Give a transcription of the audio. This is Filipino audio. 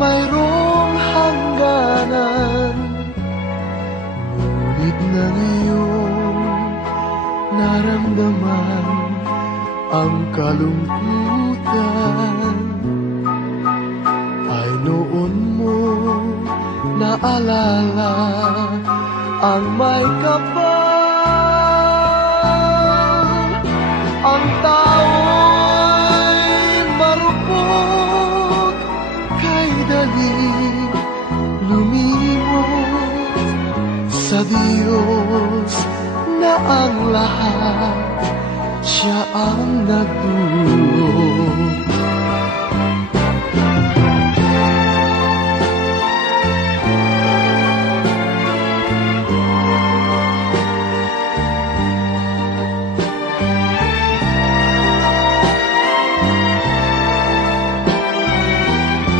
mayroong hangganan. Ngunit ng iyong naramdaman ang kalungkutan, ay noon mo naalala ang may kapal. Ang tao'y marupok, kay dali lumimot sa Diyos na ang lahat, Siya ang nagtulong.